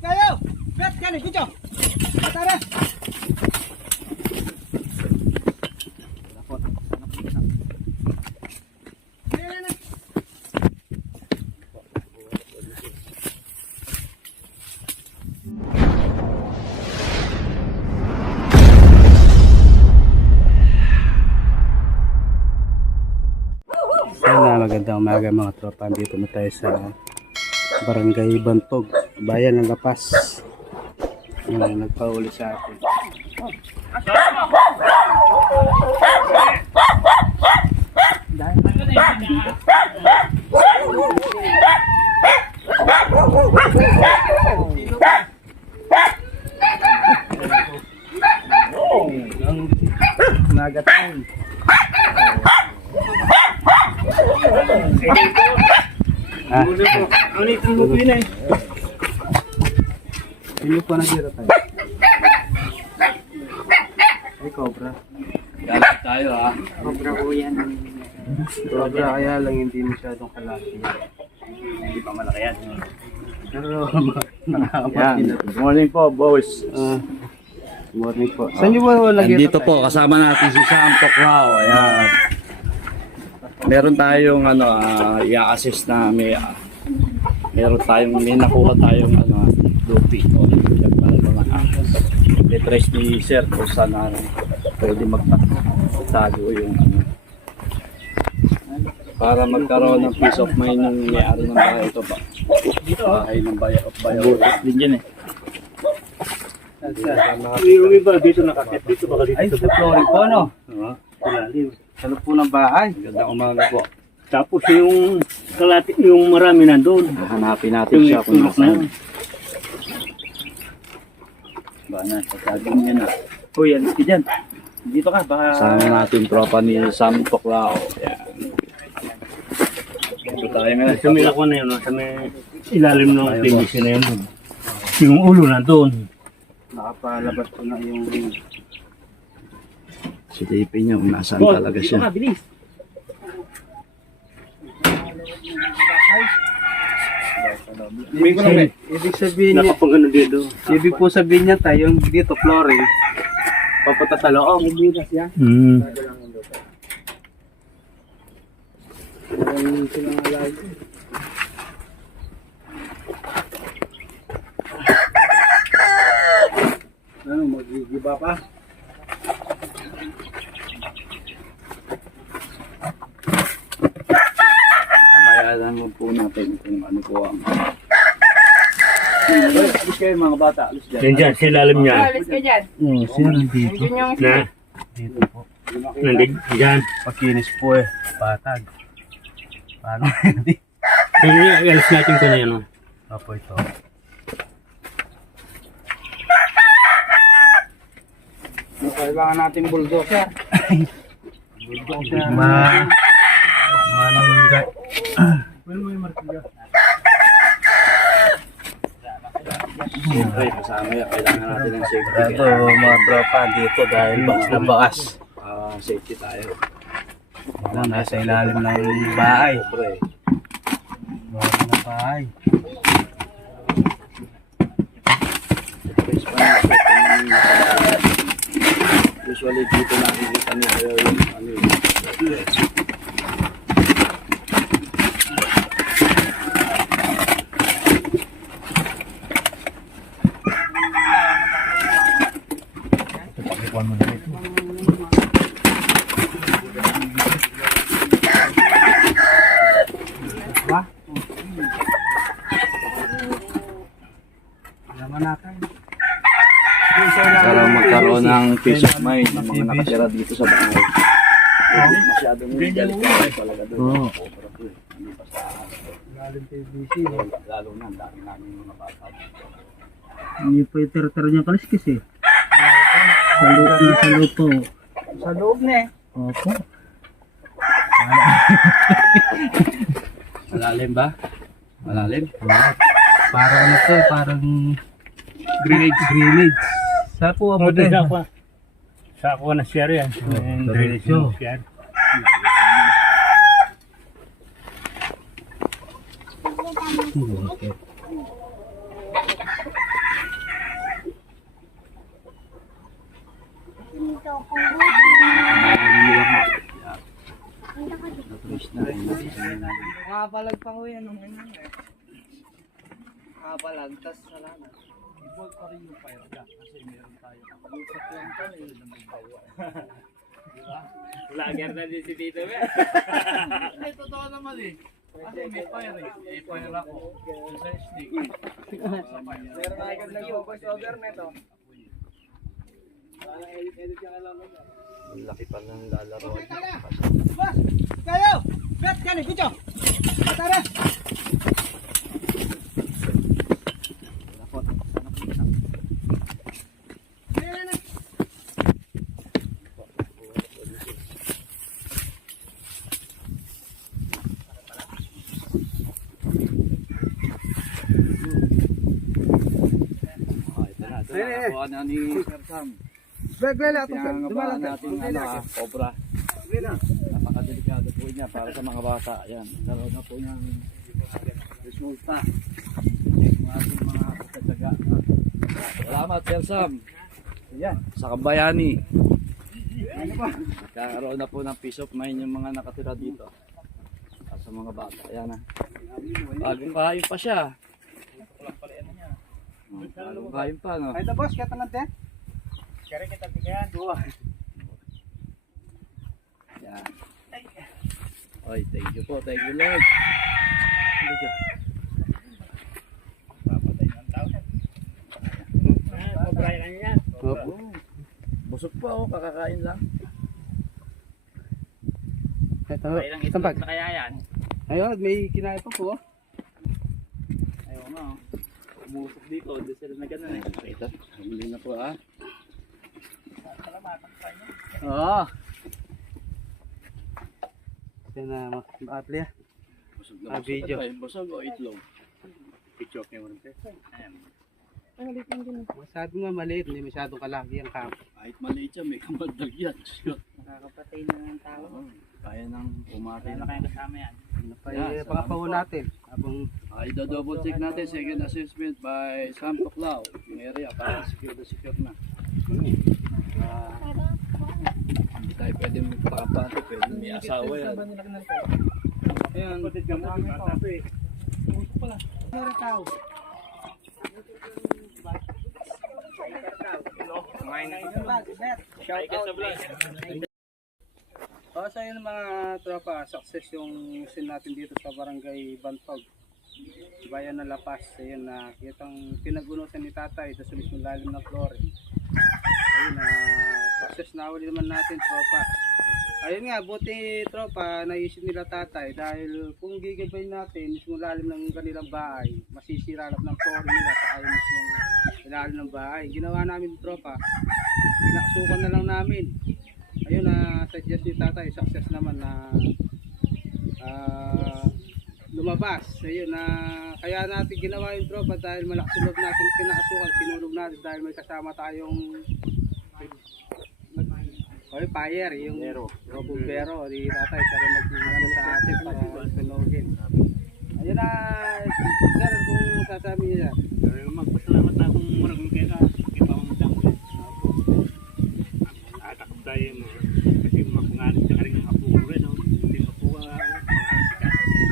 Kayo! Bet ka nih, kucok. Tara. Magandang umaga mga tropa. Dito na tayo sa Barangay Bantog, Bayan ng Lapas. Nagpauli sa atin. Umaga tayo. Ini po nag-ira tayo. Ay, cobra. Galit tayo ha. Cobra po yan. Cobra kaya lang hindi masyadong kalaki. Hindi pa malaki yan. Pero Yan. Good morning po, boss. morning po. Saan nyo ba nag-ira Nandito po, kasama natin si Sam Poclao. Ayan. Meron tayong i-assist na may nakuha tayong lupi o mga ahas. I-trace ni Sir kung saan pwede magtago yung para magkaroon ng peace of mind yung may-ari ng bahay ito ba? Bahay ng bayan of bayan. Din yan eh. Yung iba dito nakakit. Dito baka dito. Ay, sa flooring po, no? Sa loob po ng bahay. Gandang umaga po. Tapos yung kalati, yung marami nandun. Hanapin natin siya kung nasaan. Ba na, pagkagin niya na. Uy, alis ka dyan. Dito ka, baka... Kasama natin tropa ni Sam Poclao. Ayan. Dito tayo ngayon. Sa may ako na yun, sa may ilalim ng PVC na yun. Yung ulo nandun. Nakapalabas po na yung... Silipin niyo kung nasaan talaga siya. Dito ka, bilis. Ibig sabihin niya, Nakapagano dito. ibig po sabihin niya tayo, yung dito flooring, papunta sa loob. Hmm. Ano, magigiba pa? Tabayanan mo po natin kung ano po ang... Alis kayo mga bata, alis dyan. Yan dyan, sa ilalim niya. Alis ka dyan. Oo, sino nandito? Yun yung Na, Dito po. nandun dyan. Pakinis po eh, patag. Paano hindi? Alis natin ko na yan. Oh. Apo ito. Kailangan natin bulldozer. Manang hingga. Siyempre, kasama yan. Kailangan natin ng safety. Ito mga tropa dito dahil bakas na bakas. Safety tayo. Ito, nasa ilalim ng bahay. Siyempre. Ilalim ng bahay. Usually dito nakikita nila yung para magkaroon ng peace of mind ng mga nakatira dito sa bahay. Hindi masyadong delikado talaga doon. Oo. Hindi pa sa lalo na, ang dami namin mga bata. Hindi po yung ter-ter niya kaliskis eh. Sa loob na sa loob po. Sa loob na eh. Opo. Malalim ba? Malalim? Parang ano to, parang grenade. Sa po ang Sa model. ako. Sa ako na share yan. Drainage yung share. nakapalag pa ko yan nung ano eh. Nakapalag, tas wala na. Ibolt pa rin yung fire jack kasi meron tayo. Lusak lang pa eh. Vlogger na din si Tito. Ay, totoo naman eh. Kasi may fire eh. May fire ako. Yung sa stick. Meron na agad lagi yung voice over neto. Ang laki pa ng lalaroan. Boss! Kayo! Bet! Kani! Kucho! Tara! Ito na. Nakakuha na ni Sir Sam. Bela atong Pinangabahan natin cobra. Napakadelikado po niya para sa mga bata. Ayan, naroon na po niyang resulta. Yung ating mga pagkatsaga. Salamat, Sir Sam. Yan. Sa Kabayani. Ano pa? Kakaroon na po ng peace of mind yung mga nakatira dito. Para sa mga bata. Ayan na. Bagong kain pa siya. Bagong kain pa, no? Ay, ito boss, kaya tangan te? Kaya kita tigayan. Yan. Oy, thank you po. Thank you, Lord. Papatay ng tao. Cobra lang yan. Opo. Busog po ako, kakakain lang. Ito, Ilang ito na kaya yan? Ayun, may kinain pa po. Ayaw nga. Umusok dito. Hindi sila na ganun eh. Ito. Hindi na po ah. Oo. Ito na, makatli ah. Busog na Ah, busog. video. Ano ba yun? Busog o itlog? Pichok niya mo rin. Ayan. Masyado nga maliit, hindi masyadong kalaki ang kamo. Kahit maliit siya, may kamandag yan. Nakakapatay na ng tao. Kaya nang pumatay na. kayang kasama yan? Ano pa Yan, yung pakapaw natin? Habang Ida-double check natin second assessment by Sam Tuklaw. Yung area para secure na. Hindi tayo pwede magpapante, pwede may asawa yan. Ayan, Kapatid ka mo, bata pa eh. meron tao. Shout out. Sa yun mga tropa, success yung mission natin dito sa Barangay Bantog, Bayan ng La Paz. Ayun na kitang pinagunusan ni tatay doon sa mismong lalim ng flore. Ayun na success na uli naman natin tropa. Ayun nga, buti tropa, naisip nila tatay dahil kung gigabay natin mismo lalim ng kanilang bahay, masisira ng flore nila sa ayaw mismo ilalim ng bahay. Ginawa namin tropa, pinaksukan na lang namin. Ayun na suggest ni tatay, success naman na lumabas. Ayun na kaya natin ginawa yung tropa dahil malakas loob natin pinakasukan, sinunog natin dahil may kasama tayong fire, yung bumbero di tatay, siya rin nag-ano sa atin para sunugin. Ayun na sir, kung sasabi niya. Pero magpasalamat na akong maragong kaya kita akong dangin. Atakot tayo mo. Kasi makungalit ka rin yung apo ko rin. Hindi apo ka mangalit ka.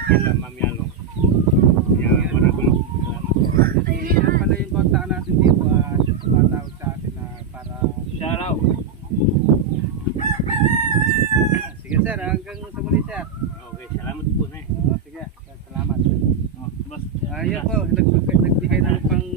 Kaya mamyalong. Kaya maragong salamat. Ayun pala yung kontaan natin dito, tumatawag sa atin na para Shout out. sige sir, hanggang sa muli sir. Okay, salamat po na eh. Sige, sir, salamat. Boss. Ayun po, nagbigay na ng pang